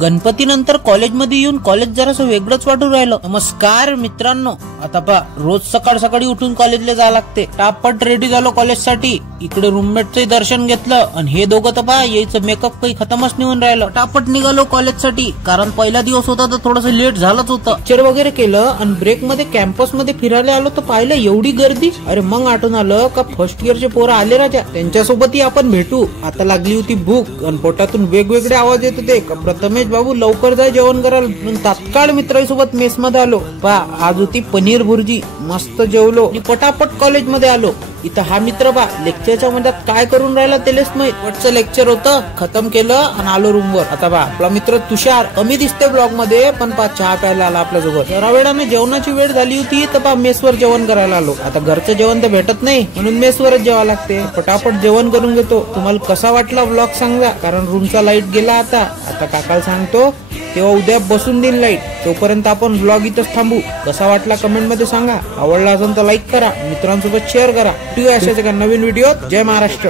गणपती नंतर कॉलेजमध्ये येऊन कॉलेज जरासं वेगळंच वाटू राहिलं। नमस्कार मित्रांनो, आता पहा रोज सकाळ सकाळी उठून कॉलेजला जावं लागते। टापट रेडी झालो कॉलेजसाठी। इकडे रूममेटचं दर्शन घेतलं आणि हे दोघं तर पहा यायचं मेकअप काही खतमच नाही होऊन राहिलं। टापट निघालो कॉलेजसाठी, कारण पहिला दिवस होता तर थोडंसं लेट झालंच होतं। लेक्चर वगैरे केलं आणि ब्रेक मध्ये कॅम्पस मध्ये फिरायला आलो तर पाहिलं एवढी गर्दी। अरे मग आठवण आलं का फर्स्ट इयरचे पोरं आले राजा, त्यांच्यासोबतही आपण भेटू। आता लागली होती भूक आणि पोटातून वेगवेगळे आवाज येत होते। प्रथमेश बाबू लवकर जाय जेवण करायला। तात्काळ मित्रांसोबत मेस मध्ये आलो। पहा आज होती पनीर भुर्जी, मस्त जेवलो आणि पटापट कॉलेज मध्ये आलो। इथं हा मित्र बा लेक्चरच्या मध्यात काय करून राहिला त्यालाच माहित। वटचं लेक्चर होतं, खतम केलं आणि आलो रूमवर। आता बा आपला मित्र तुषार कमी दिसते ब्लॉग मध्ये, पण पा चहा प्यायला आला आपल्यासोबत। जरा वेळाने जेवणाची वेळ झाली होती तर पा मेसवर जेवण करायला आलो। आता घरचं जेवण तर भेटत नाही म्हणून मेसवरच जेवावं लागते। पटापट जेवण करून घेतो। तुम्हाला कसा वाटला ब्लॉग सांगा, कारण रूमचा लाईट गेला आता काकाला सांगतो तेव्हा उद्या बसून देईन लाईट। तोपर्यंत आपण ब्लॉग इथंच थांबू। कसा वाटला कमेंट मध्ये सांगा। आवडला असेल तर लाईक करा, मित्रांसोबत शेअर करा। अशाच एका नवीन व्हिडिओ। जय महाराष्ट्र।